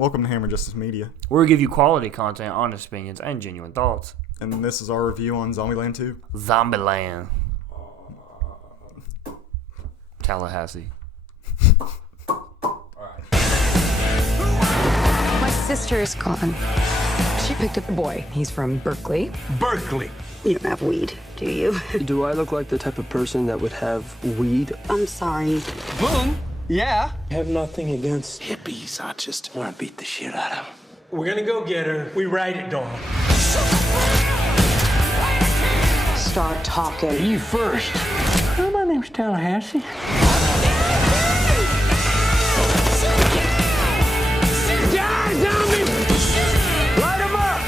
Welcome to Hammer Justice Media. Where we give you quality content, honest opinions, and genuine thoughts. And this is our review on Zombieland 2. Zombieland. Tallahassee. My sister is gone. She picked up a boy. He's from Berkeley. Berkeley. You don't have weed, do you? Do I look like the type of person that would have weed? I'm sorry. Boom. Yeah. I have nothing against Hippies. I just want to beat the shit out of them. We're gonna go get her. We ride it, dog. Start talking. You first. Oh, my name's Tallahassee. Die, zombie! Light 'em up!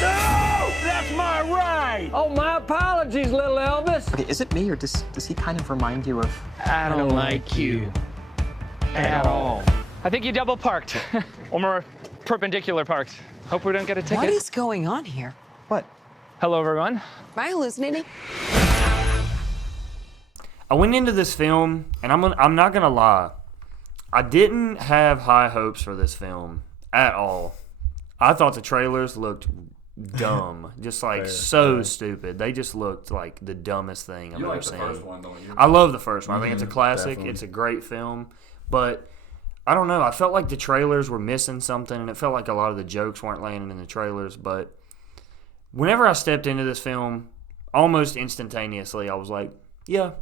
No! That's my right! Oh, my apologies, little Elvis. Okay, is it me, or does he kind of remind you of... I don't like you at all. I think you double parked. Or more perpendicular parked. Hope we don't get a ticket. What is going on here? What? Hello, everyone. Am I hallucinating? I went into this film, and I'm not gonna lie, I didn't have high hopes for this film at all. I thought the trailers looked dumb, just like stupid. They just looked like the dumbest thing I've ever seen. You like the first one, don't you? I love the first one. I think it's a classic. Definitely. It's a great film, but I don't know. I felt like the trailers were missing something, and it felt like a lot of the jokes weren't landing in the trailers. But whenever I stepped into this film, almost instantaneously, I was like, yeah.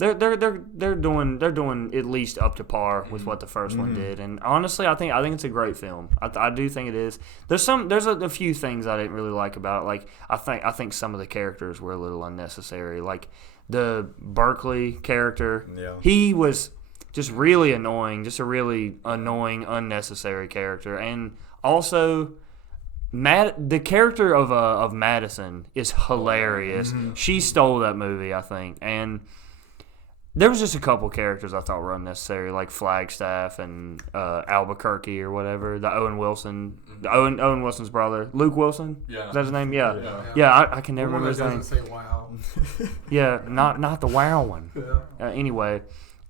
They're doing at least up to par with what the first one did, and honestly, I think it's a great film. I do think it is. There's a few things I didn't really like about it. Like I think some of the characters were a little unnecessary. Like the Berkeley character, he was just really annoying, just a really annoying, unnecessary character, and also. The character of Madison is hilarious. She stole that movie, I think, and. There was just a couple characters I thought were unnecessary, like Flagstaff and Albuquerque or whatever. Owen Wilson's brother, Luke Wilson. Yeah, is that his name? Yeah. I can never remember his name. Say wow. Yeah, not the wow one. Yeah. Anyway,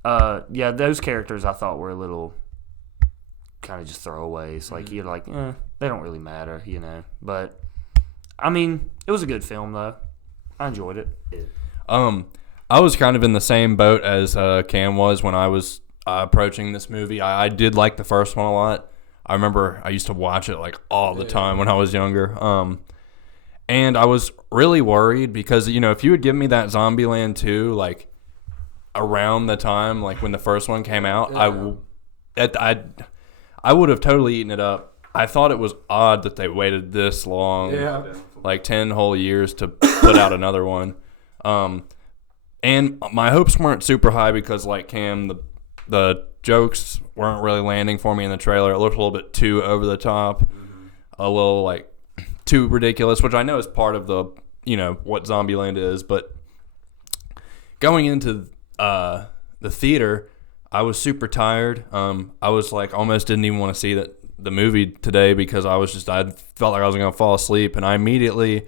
those characters I thought were a little kind of just throwaways. Like you're like, they don't really matter, you know. But I mean, it was a good film though. I enjoyed it. I was kind of in the same boat as Cam was when I was approaching this movie. I did like the first one a lot. I remember I used to watch it like all the time when I was younger. And I was really worried because, you know, if you had given me that Zombieland 2 like around the time like when the first one came out, I would have totally eaten it up. I thought it was odd that they waited this long, like 10 whole years to put out another one. And my hopes weren't super high because, like Cam, the jokes weren't really landing for me in the trailer. It looked a little bit too over the top, a little like too ridiculous, which I know is part of the, you know, what Zombieland is. But going into the theater, I was super tired. I was like almost didn't even want to see the movie today because I felt like I was going to fall asleep, and I immediately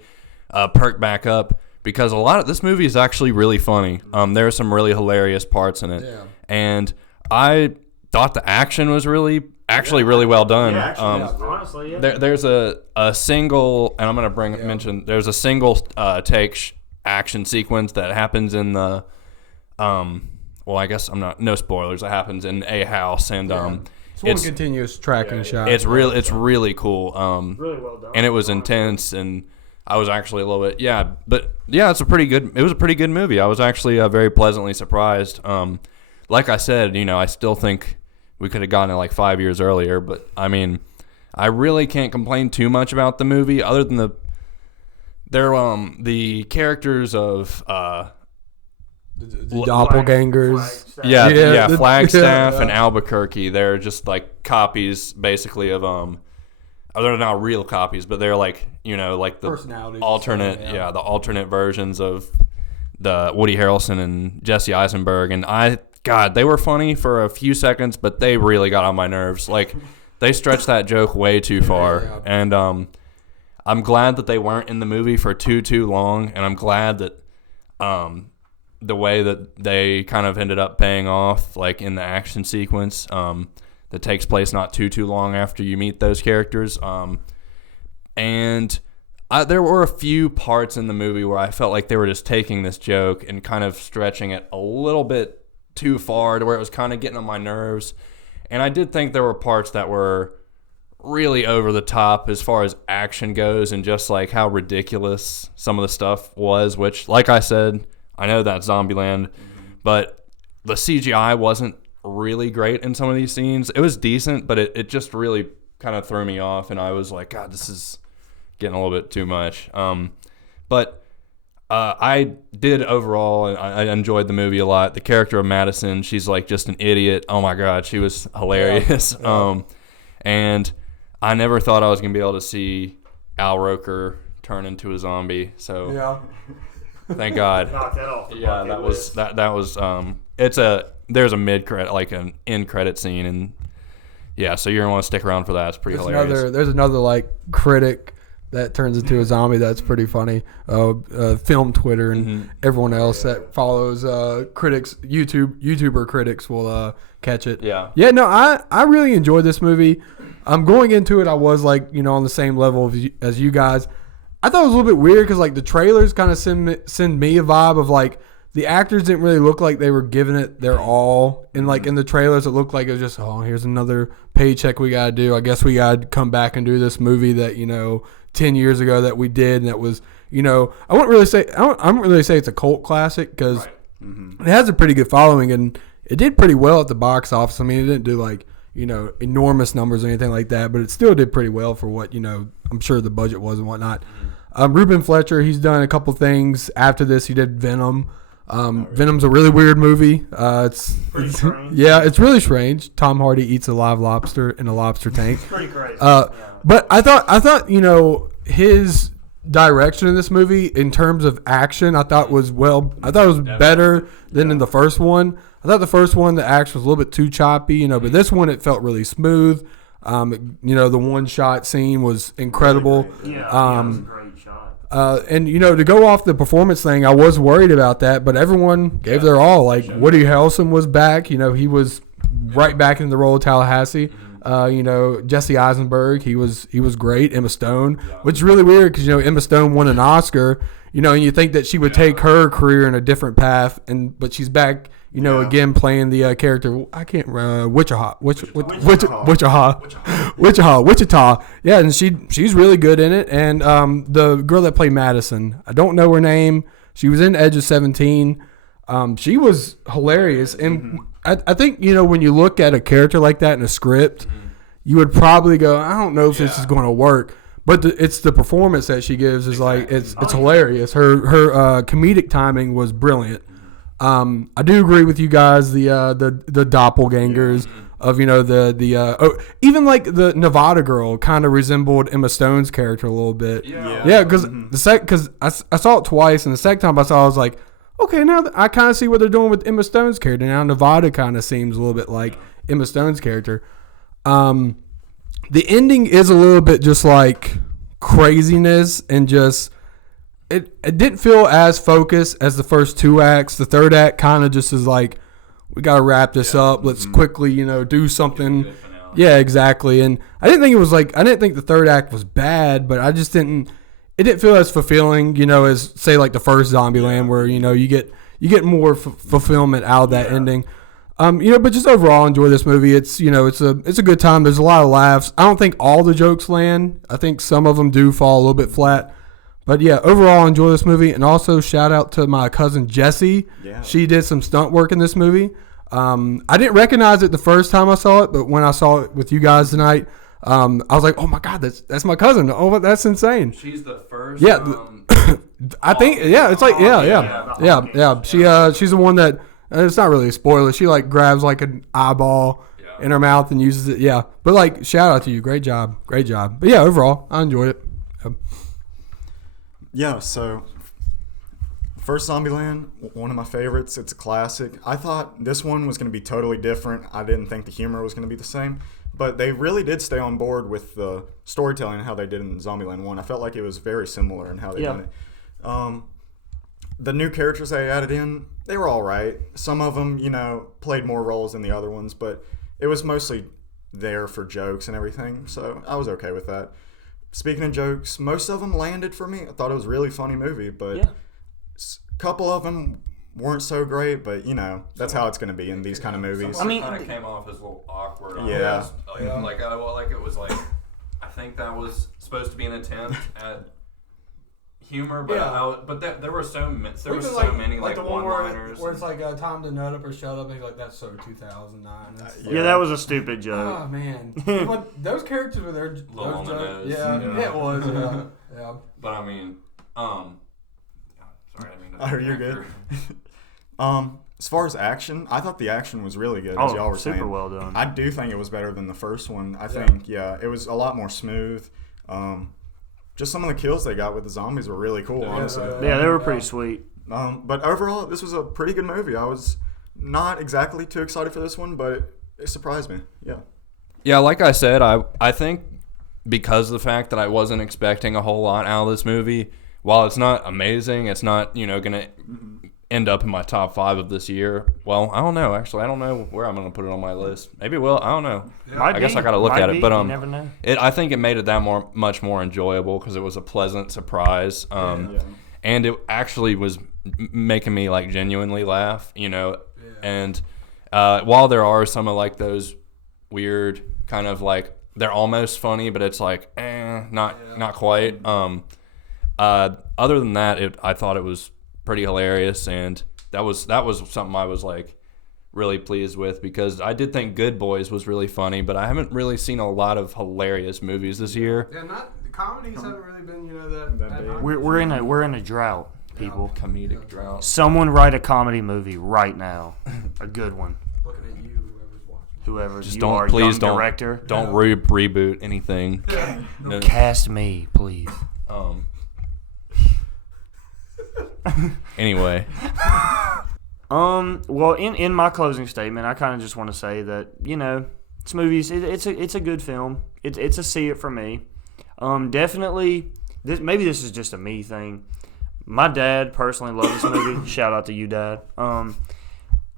perked back up. Because this movie is actually really funny. There are some really hilarious parts in it, and I thought the action was really well done. Yeah, honestly, there's a single, and I'm gonna mention. There's a single take action sequence that happens in the, well, I guess no spoilers. It happens in a house, and it's one continuous tracking shot. It's really cool. Really well done, and it was intense and. I was actually a little bit, it was a pretty good movie. I was actually very pleasantly surprised. Like I said, you know, I still think we could have gotten it like 5 years earlier, but I mean, I really can't complain too much about the movie other than the characters of the doppelgangers. Flagstaff and Albuquerque. They're just like copies basically of they're not real copies, but they're like, you know, like the alternate, the alternate versions of the Woody Harrelson and Jesse Eisenberg. And they were funny for a few seconds, but they really got on my nerves. Like, they stretched that joke way too far. And I'm glad that they weren't in the movie for too long. And I'm glad that the way that they kind of ended up paying off, like in the action sequence that takes place not too long after you meet those characters. And there were a few parts in the movie where I felt like they were just taking this joke and kind of stretching it a little bit too far to where it was kind of getting on my nerves. And I did think there were parts that were really over the top as far as action goes and just like how ridiculous some of the stuff was, which, like I said, I know that's Zombieland, but the CGI wasn't really great in some of these scenes. It was decent, but it just really kind of threw me off, and I was like, God, this is getting a little bit too much. But I did overall, and I enjoyed the movie a lot. The character of Madison, she's like just an idiot. Oh my God, she was hilarious. Yeah. And I never thought I was gonna be able to see Al Roker turn into a zombie. So Yeah. thank God. Knock that off the Yeah, bucket that was list. that was there's a mid credit, like an end credit scene, and yeah, so you're gonna want to stick around for that. It's pretty hilarious. There's another like critic that turns into a zombie. That's pretty funny. Film Twitter and everyone else that follows critics, YouTuber critics will catch it. Yeah. Yeah. No, I really enjoyed this movie. Going into it, I was like, on the same level as you guys. I thought it was a little bit weird because like the trailers kind of send me a vibe of like the actors didn't really look like they were giving it their all. And like in the trailers, it looked like it was just, here's another paycheck we got to do. I guess we got to come back and do this movie that, 10 years ago that we did. And that was, I wouldn't really say it's a cult classic because it has a pretty good following and it did pretty well at the box office. I mean, it didn't do like, enormous numbers or anything like that, but it still did pretty well for what, I'm sure the budget was and whatnot. Ruben Fletcher, he's done a couple things after this. He did Venom. Venom's a really weird movie. It's Pretty strange. Yeah, it's really strange. Tom Hardy eats a live lobster in a lobster tank. Pretty crazy. But I thought his direction in this movie in terms of action, I thought it was better than in the first one. I thought the first one, the action was a little bit too choppy, but this one it felt really smooth. The one shot scene was incredible. Yeah, that was a great shot. And to go off the performance thing, I was worried about that, but everyone gave their all. Like Woody Harrelson was back. He was right back in the role of Tallahassee. Jesse Eisenberg, he was great. Emma Stone, which is really weird because Emma Stone won an Oscar. And you think that she would take her career in a different path, but she's back. Again playing the character. I can't Wichita. Yeah, and she's really good in it. And the girl that played Madison, I don't know her name. She was in Edge of 17. She was hilarious. And I think when you look at a character like that in a script, you would probably go, I don't know if this is going to work. But it's the performance that she gives is like it's hilarious. Her comedic timing was brilliant. I do agree with you guys. The doppelgangers of even like the Nevada girl kind of resembled Emma Stone's character a little bit. Yeah, because I saw it twice, and the second time I saw it, I was like, okay, now I kind of see what they're doing with Emma Stone's character. Now Nevada kind of seems a little bit like Emma Stone's character. The ending is a little bit just like craziness and just. It didn't feel as focused as the first two acts. The third act kind of just is like, we got to wrap this up. Let's quickly, do something. Yeah, exactly. And I didn't think the third act was bad, but it didn't feel as fulfilling, as say like the first Zombieland where, you get more fulfillment out of that ending. But just overall enjoy this movie. It's a good time. There's a lot of laughs. I don't think all the jokes land. I think some of them do fall a little bit flat. But yeah, overall enjoy this movie, and also shout out to my cousin Jessie. Yeah. She did some stunt work in this movie. I didn't recognize it the first time I saw it, but when I saw it with you guys tonight, I was like, oh my God, that's my cousin. Oh, that's insane. She's the first. Yeah, I think it's like yeah. She's the one that it's not really a spoiler. She like grabs like an eyeball in her mouth and uses it. Yeah, but like shout out to you, great job. But yeah, overall I enjoyed it. Yeah, so first Zombieland, one of my favorites. It's a classic. I thought this one was going to be totally different. I didn't think the humor was going to be the same, but they really did stay on board with the storytelling and how they did in Zombieland 1. I felt like it was very similar in how they did it. the new characters they added in, they were all right. Some of them, played more roles than the other ones, but it was mostly there for jokes and everything, so I was okay with that. Speaking of jokes, most of them landed for me. I thought it was a really funny movie, but a couple of them weren't so great, but that's how it's going to be in these kind of movies. I mean, kind of came off as a little awkward. Yeah. Like it was like, I think that was supposed to be an attempt at humor, but there were so many like the one one-liners where it's like time to nut up or shut up. And he's like, that's so 2009. Yeah, that was a stupid joke. Oh man, but those characters were there. Low on the nose. Yeah, it was. Yeah. But I mean, sorry, I mean. Oh, you're good. As far as action, I thought the action was really good. Oh, as y'all were super saying. well done. I do think it was better than the first one. I think, it was a lot more smooth. Just some of the kills they got with the zombies were really cool, honestly. Yeah, they were pretty sweet. But overall, this was a pretty good movie. I was not exactly too excited for this one, but it surprised me. Yeah. Yeah, like I said, I think because of the fact that I wasn't expecting a whole lot out of this movie, while it's not amazing, it's not, going to end up in my top 5 of this year. Well, I don't know. Actually, I don't know where I'm going to put it on my list. Maybe it will. I don't know. I guess I got to look at it. But you never know. I think it made it that much more enjoyable because it was a pleasant surprise. And it actually was making me like genuinely laugh, And while there are some of like those weird kind of like they're almost funny, but it's like not quite. Other than that, I thought it was pretty hilarious, and that was something I was like really pleased with because I did think Good Boys was really funny, but I haven't really seen a lot of hilarious movies this year. Yeah, the comedies haven't really been that big. We're in a drought, people. Comedic drought. Someone write a comedy movie right now, a good one. Looking at you, whoever's watching. Whoever just you don't are, please young don't director. Don't reboot anything. No. Cast me, please. Anyway. Well, in my closing statement, I kind of just want to say that this movie it's a good film. It's a see it for me. Definitely. Maybe this is just a me thing. My dad personally loves this movie. Shout out to you, Dad.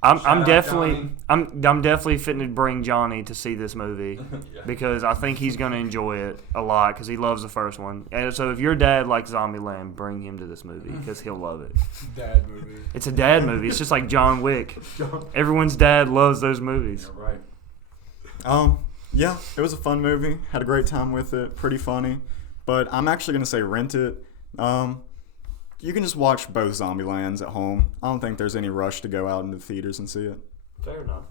I'm definitely fitting to bring Johnny to see this movie because I think he's going to enjoy it a lot because he loves the first one. And so if your dad likes Zombieland, bring him to this movie because he'll love it. Dad movie. It's a dad movie. It's just like John Wick. Everyone's dad loves those movies. Yeah, right. Yeah, it was a fun movie. Had a great time with it. Pretty funny. But I'm actually going to say rent it. You can just watch both Zombielands at home. I don't think there's any rush to go out into the theaters and see it. Fair enough.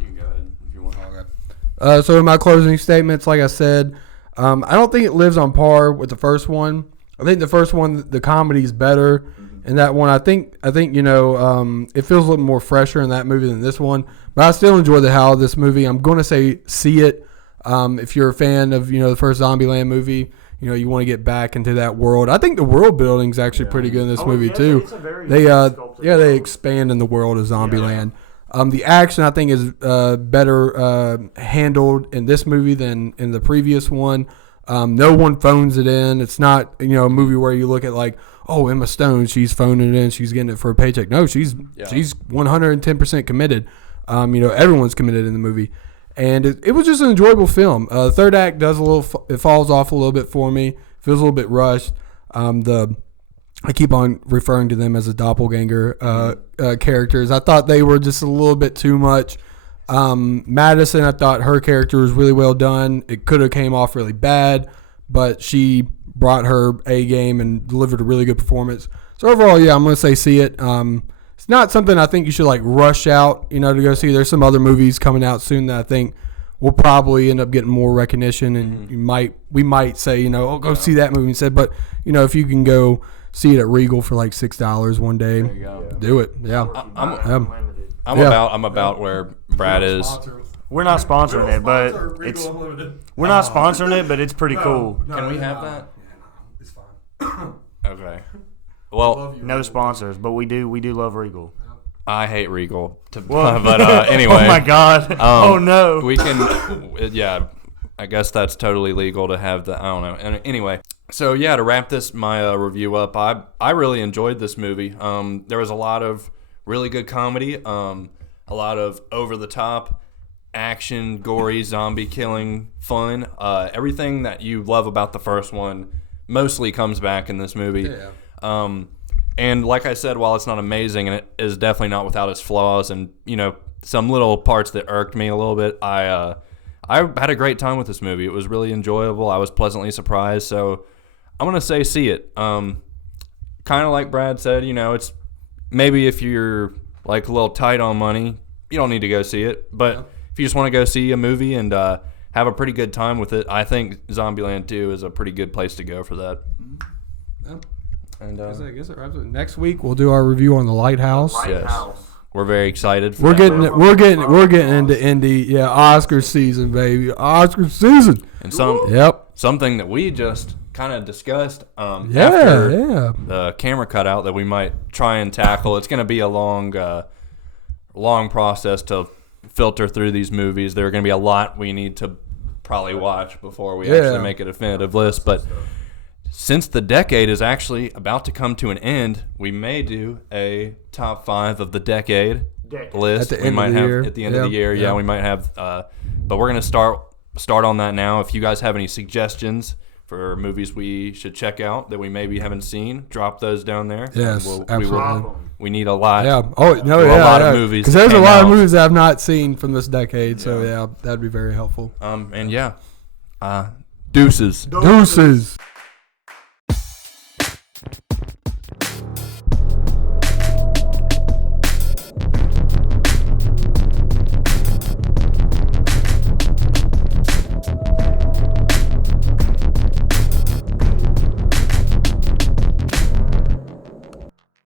You can go ahead if you want. So in my closing statements, like I said, I don't think it lives on par with the first one. I think the first one, the comedy is better. And that one, I think it feels a little more fresher in that movie than this one. But I still enjoy the hell of this movie. I'm going to say see it. If you're a fan of the first Zombieland movie. You want to get back into that world. I think the world building is actually pretty good in this movie too. They expand in the world of Zombieland. The action I think is better handled in this movie than in the previous one. No one phones it in. It's not a movie where you look at like, oh, Emma Stone, she's phoning it in, she's getting it for a paycheck. No, she's 110% committed. Everyone's committed in the movie. And it was just an enjoyable film. The third act it falls off a little bit for me. Feels a little bit rushed. I keep on referring to them as a doppelganger characters. I thought they were just a little bit too much. Madison, I thought her character was really well done. It could have came off really bad, but she brought her A game and delivered a really good performance. So overall, yeah, I'm going to say see it. It's not something I think you should like rush out, to go see. There's some other movies coming out soon that I think will probably end up getting more recognition, and we might say, go see that movie instead. But if you can go see it at Regal for like $6 one day, do it. Yeah, I'm about where Brad is. We're not sponsoring it, but it's pretty cool. Can we have that? Yeah, it's fine. Okay. Well, no sponsors, but we do love Regal. I hate Regal, but anyway. Oh my God! Oh no! We can, yeah. I guess that's totally legal to have the. I don't know. And anyway, So yeah, to wrap my review up, I really enjoyed this movie. There was a lot of really good comedy, a lot of over the top action, gory, zombie killing, fun. Everything that you love about the first one mostly comes back in this movie. Yeah. And like I said, while it's not amazing, and it is definitely not without its flaws, and some little parts that irked me a little bit, I had a great time with this movie. It was really enjoyable. I was pleasantly surprised. So I'm gonna say see it. Kind of like Brad said, it's maybe if you're like a little tight on money, you don't need to go see it. But if you just want to go see a movie and have a pretty good time with it, I think Zombieland 2 is a pretty good place to go for that. Yeah. And I guess it wraps it. Next week we'll do our review on The Lighthouse. Yes, we're very excited. We're getting into indie. Yeah, Oscar season, baby. Oscar season. And something that we just kind of discussed after the camera cutout that we might try and tackle. It's going to be a long process to filter through these movies. There are going to be a lot we need to probably watch before we actually make a definitive list. But since the decade is actually about to come to an end, we may do a top 5 of the decade list. At the end of the year. Yeah, we might have. But we're going to start on that now. If you guys have any suggestions for movies we should check out that we maybe haven't seen, drop those down there. Yes, absolutely. We need a lot. Yeah. Oh no. A lot of movies. Because there's a lot of movies that I've not seen from this decade. So that'd be very helpful. And deuces. Deuces.